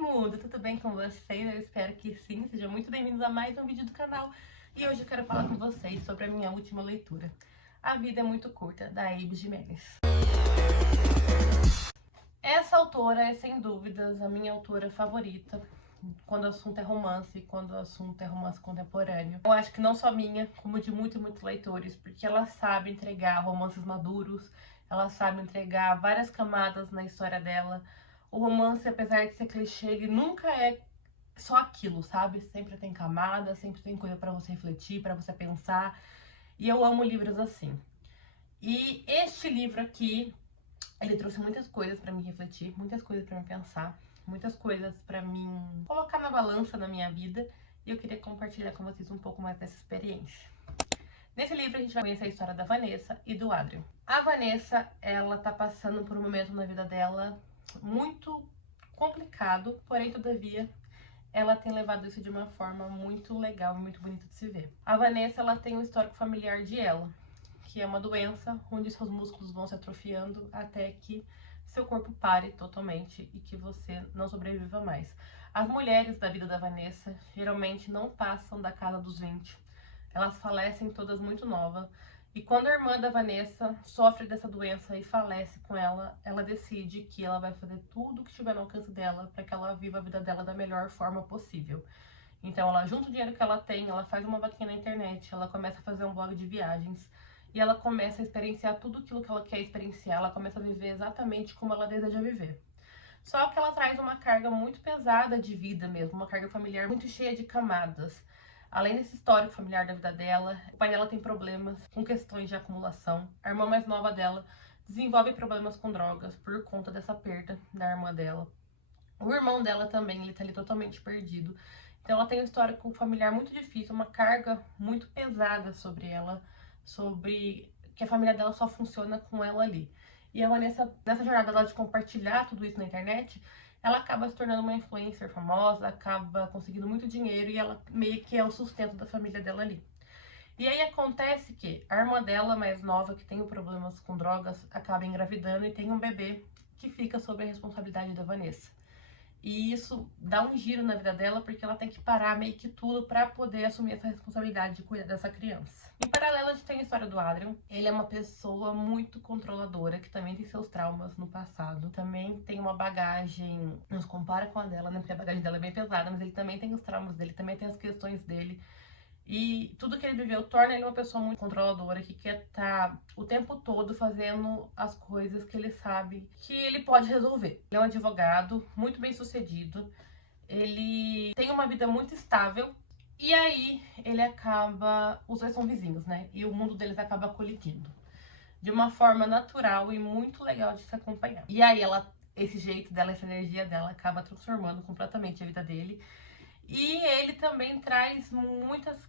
mundo, tudo bem com vocês? Eu espero que sim, sejam muito bem-vindos a mais um vídeo do canal. E hoje eu quero falar com vocês sobre a minha última leitura, A Vida é Muito Curta, da Abe Jimenez. Essa autora é, sem dúvidas, a minha autora favorita quando o assunto é romance, quando o assunto é romance contemporâneo. Eu acho que não só minha, como de muitos leitores, porque ela sabe entregar romances maduros, ela sabe entregar várias camadas na história dela. O romance, apesar de ser clichê, ele nunca é só aquilo, sabe? Sempre tem camada, sempre tem coisa pra você refletir, pra você pensar. E eu amo livros assim. E este livro aqui, ele trouxe muitas coisas pra mim refletir, muitas coisas pra mim pensar, muitas coisas pra mim colocar na balança na minha vida. E eu queria compartilhar com vocês um pouco mais dessa experiência. Nesse livro a gente vai conhecer a história da Vanessa e do Adrian. A Vanessa, ela tá passando por um momento na vida dela muito complicado, porém, todavia, ela tem levado isso de uma forma muito legal e muito bonita de se ver. A Vanessa, ela tem um histórico familiar de ELA, que é uma doença onde seus músculos vão se atrofiando até que seu corpo pare totalmente e que você não sobreviva mais. As mulheres da vida da Vanessa geralmente não passam da casa dos 20. Elas falecem todas muito novas. E quando a irmã da Vanessa sofre dessa doença e falece com ela, ela decide que ela vai fazer tudo que estiver no alcance dela para que ela viva a vida dela da melhor forma possível. Então ela junta o dinheiro que ela tem, ela faz uma vaquinha na internet, ela começa a fazer um blog de viagens e ela começa a experienciar tudo aquilo que ela quer experienciar, ela começa a viver exatamente como ela deseja viver. Só que ela traz uma carga muito pesada de vida mesmo, uma carga familiar muito cheia de camadas. Além desse histórico familiar da vida dela, o pai dela tem problemas com questões de acumulação. A irmã mais nova dela desenvolve problemas com drogas por conta dessa perda da irmã dela. O irmão dela também, ele tá ali totalmente perdido. Então ela tem um histórico familiar muito difícil, uma carga muito pesada sobre ela, sobre que a família dela só funciona com ela ali. E a Vanessa, nessa jornada dela de compartilhar tudo isso na internet, ela acaba se tornando uma influencer famosa, acaba conseguindo muito dinheiro e ela meio que é o sustento da família dela ali. E aí acontece que a irmã dela, mais nova, que tem problemas com drogas, acaba engravidando e tem um bebê que fica sob a responsabilidade da Vanessa. E isso dá um giro na vida dela, porque ela tem que parar meio que tudo pra poder assumir essa responsabilidade de cuidar dessa criança. Em paralelo, a gente tem a história do Adrian. Ele é uma pessoa muito controladora, que também tem seus traumas no passado. Também tem uma bagagem, não se compara com a dela, né? Porque a bagagem dela é bem pesada, mas ele também tem os traumas dele, também tem as questões dele. E tudo que ele viveu torna ele uma pessoa muito controladora, que quer estar o tempo todo fazendo as coisas que ele sabe que ele pode resolver. Ele é um advogado muito bem sucedido, ele tem uma vida muito estável, e aí ele acaba... Os dois são vizinhos, né? E o mundo deles acaba colidindo de uma forma natural e muito legal de se acompanhar. E aí esse jeito dela, essa energia dela acaba transformando completamente a vida dele. E ele também traz muitas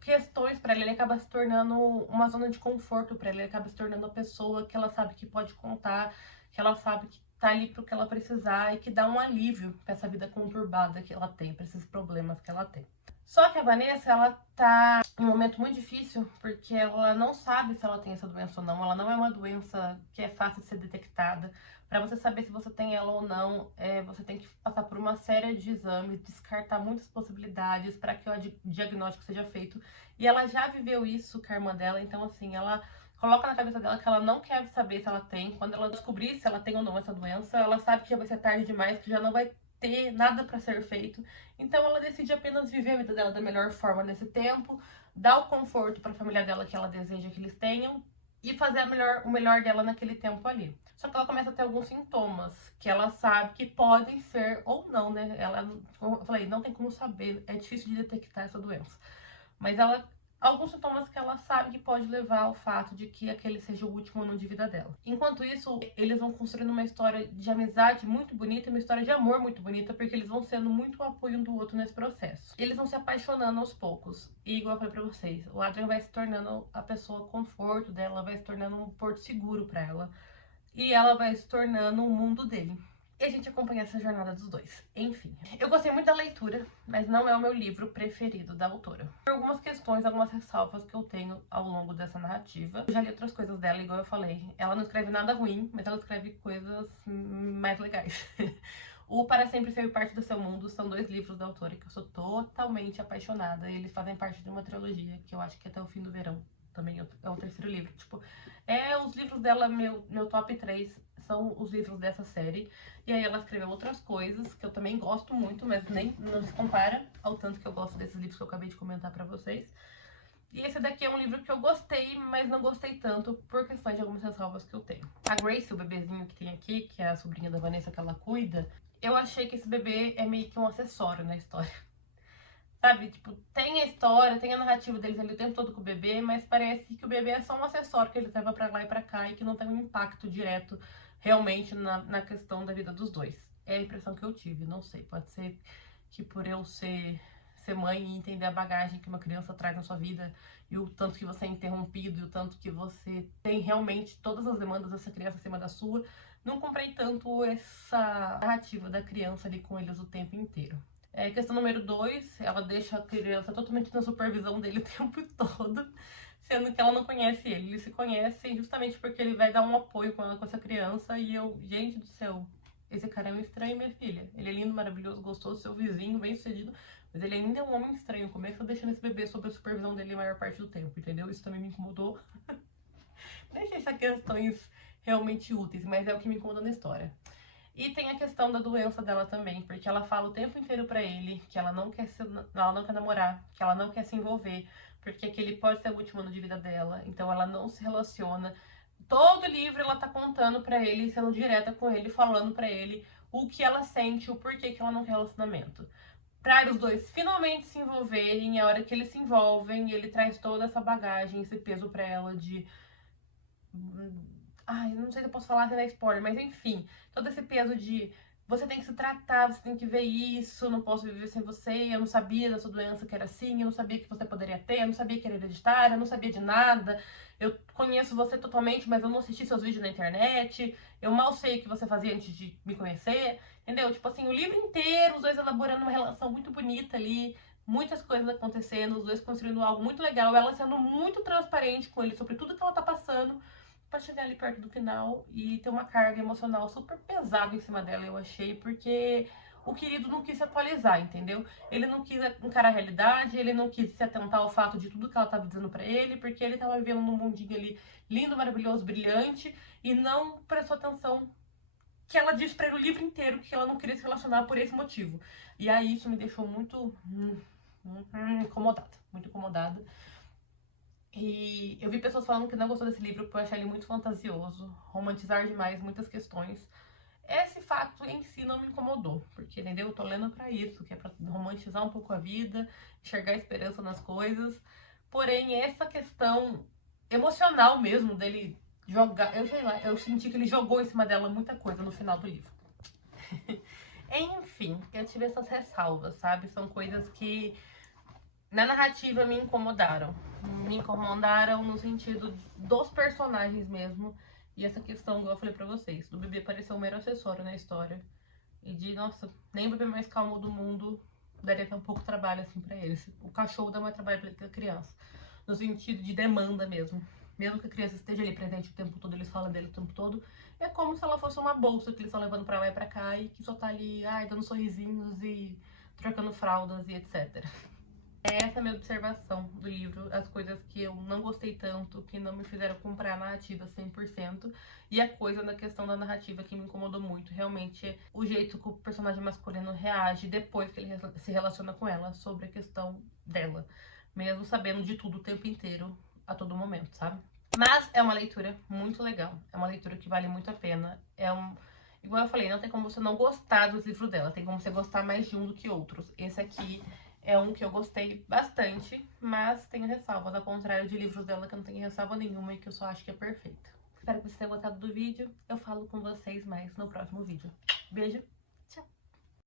questões pra ele acaba se tornando uma zona de conforto pra ele acaba se tornando a pessoa que ela sabe que pode contar, que ela sabe que tá ali pro que ela precisar e que dá um alívio pra essa vida conturbada que ela tem, pra esses problemas que ela tem. Só que a Vanessa, ela tá em um momento muito difícil, porque ela não sabe se ela tem essa doença ou não. Ela não é uma doença que é fácil de ser detectada. Para você saber se você tem ela ou não, você tem que passar por uma série de exames, descartar muitas possibilidades para que o diagnóstico seja feito. E ela já viveu isso com a irmã dela, então assim, ela coloca na cabeça dela que ela não quer saber se ela tem. Quando ela descobrir se ela tem ou não essa doença, ela sabe que já vai ser tarde demais, que já não vai ter nada para ser feito. Então ela decide apenas viver a vida dela da melhor forma nesse tempo, dar o conforto para a família dela que ela deseja que eles tenham e fazer o melhor dela naquele tempo ali. Só que ela começa a ter alguns sintomas que ela sabe que podem ser ou não, né? Como eu falei, não tem como saber, é difícil de detectar essa doença. Mas alguns sintomas que ela sabe que pode levar ao fato de que aquele seja o último ano de vida dela. Enquanto isso, eles vão construindo uma história de amizade muito bonita, uma história de amor muito bonita, porque eles vão sendo muito o apoio um do outro nesse processo. Eles vão se apaixonando aos poucos. E igual eu falei pra vocês, o Adrian vai se tornando a pessoa conforto dela, vai se tornando um porto seguro pra ela. E ela vai se tornando o mundo dele. E a gente acompanha essa jornada dos dois. Enfim, eu gostei muito da leitura, mas não é o meu livro preferido da autora. Por algumas questões, algumas ressalvas que eu tenho ao longo dessa narrativa. Eu já li outras coisas dela, igual eu falei. Ela não escreve nada ruim, mas ela escreve coisas mais legais. O Para Sempre Ser Parte do Seu Mundo são 2 livros da autora que eu sou totalmente apaixonada. Eles fazem parte de uma trilogia que eu acho que até o fim do verão também é o 3º livro. Tipo, os livros dela, meu top 3 são os livros dessa série. E aí ela escreveu outras coisas que eu também gosto muito, mas nem não se compara ao tanto que eu gosto desses livros que eu acabei de comentar pra vocês. E esse daqui é um livro que eu gostei, mas não gostei tanto por questões de algumas ressalvas que eu tenho. A Grace, o bebezinho que tem aqui, que é a sobrinha da Vanessa que ela cuida, eu achei que esse bebê é meio que um acessório na história. Sabe, tipo, tem a história, tem a narrativa deles ali o tempo todo com o bebê, mas parece que o bebê é só um acessório que ele leva pra lá e pra cá e que não tem um impacto direto realmente na questão da vida dos dois. É a impressão que eu tive, não sei, pode ser que por eu ser mãe e entender a bagagem que uma criança traz na sua vida e o tanto que você é interrompido e o tanto que você tem realmente todas as demandas dessa criança acima da sua, não comprei tanto essa narrativa da criança ali com eles o tempo inteiro. Questão número 2, ela deixa a criança totalmente na supervisão dele o tempo todo, sendo que ela não conhece ele. Eles se conhecem justamente porque ele vai dar um apoio com essa criança e gente do céu, esse cara é um estranho, minha filha. Ele é lindo, maravilhoso, gostoso, seu vizinho, bem sucedido, mas ele ainda é um homem estranho. Como é que você tá deixando esse bebê sob a supervisão dele a maior parte do tempo, entendeu? Isso também me incomodou. Nem sei se são questões realmente úteis, mas é o que me incomoda na história. E tem a questão da doença dela também, porque ela fala o tempo inteiro pra ele que ela não quer namorar, que ela não quer se envolver, porque aquele pode ser o último ano de vida dela, então ela não se relaciona. Todo livro ela tá contando pra ele, sendo direta com ele, falando pra ele o que ela sente, o porquê que ela não quer relacionamento. Pra os dois finalmente se envolverem, a hora que eles se envolvem, ele traz toda essa bagagem, esse peso pra ela de... Ai, não sei se eu posso falar se é spoiler, mas enfim, todo esse peso de você tem que se tratar, você tem que ver isso, não posso viver sem você, eu não sabia da sua doença que era assim, eu não sabia que você poderia ter, eu não sabia que era hereditária, eu não sabia de nada, eu conheço você totalmente, mas eu não assisti seus vídeos na internet, eu mal sei o que você fazia antes de me conhecer, entendeu? Tipo assim, o livro inteiro, os dois elaborando uma relação muito bonita ali, muitas coisas acontecendo, os dois construindo algo muito legal, ela sendo muito transparente com ele sobre tudo que ela tá passando, pra chegar ali perto do final e ter uma carga emocional super pesada em cima dela, eu achei, porque o querido não quis se atualizar, entendeu? Ele não quis encarar a realidade, ele não quis se atentar ao fato de tudo que ela tava dizendo pra ele, porque ele tava vivendo num mundinho ali lindo, maravilhoso, brilhante, e não prestou atenção que ela disse pra ele o livro inteiro que ela não queria se relacionar por esse motivo. E aí isso me deixou muito incomodada, muito incomodada. E eu vi pessoas falando que não gostou desse livro porque eu achei ele muito fantasioso, romantizar demais muitas questões. Esse fato em si não me incomodou, porque, entendeu? Eu tô lendo pra isso, que é pra romantizar um pouco a vida, enxergar a esperança nas coisas. Porém, essa questão emocional mesmo dele jogar, eu sei lá, eu senti que ele jogou em cima dela muita coisa no final do livro. Enfim, eu tive essas ressalvas, sabe? São coisas que na narrativa me incomodaram. Me incomodaram no sentido dos personagens mesmo. E essa questão, igual eu falei pra vocês, do bebê parecer um mero acessório na história. E de, nossa, nem o bebê mais calmo do mundo daria tão pouco trabalho assim pra eles. O cachorro dá mais trabalho pra criança. No sentido de demanda mesmo. Mesmo que a criança esteja ali presente o tempo todo, eles falam dele o tempo todo. É como se ela fosse uma bolsa que eles estão levando pra lá e pra cá e que só tá ali, ai, dando sorrisinhos e trocando fraldas e etc. Essa é a minha observação do livro, as coisas que eu não gostei tanto, que não me fizeram comprar a narrativa 100%, e a coisa da questão da narrativa que me incomodou muito, realmente, é o jeito que o personagem masculino reage depois que ele se relaciona com ela, sobre a questão dela, mesmo sabendo de tudo o tempo inteiro, a todo momento, sabe? Mas é uma leitura muito legal, é uma leitura que vale muito a pena, igual eu falei, não tem como você não gostar dos livros dela, tem como você gostar mais de um do que outros. Esse aqui é um que eu gostei bastante, mas tenho ressalvas, ao contrário de livros dela que eu não tenho ressalva nenhuma e que eu só acho que é perfeito. Espero que vocês tenham gostado do vídeo, eu falo com vocês mais no próximo vídeo. Beijo, tchau!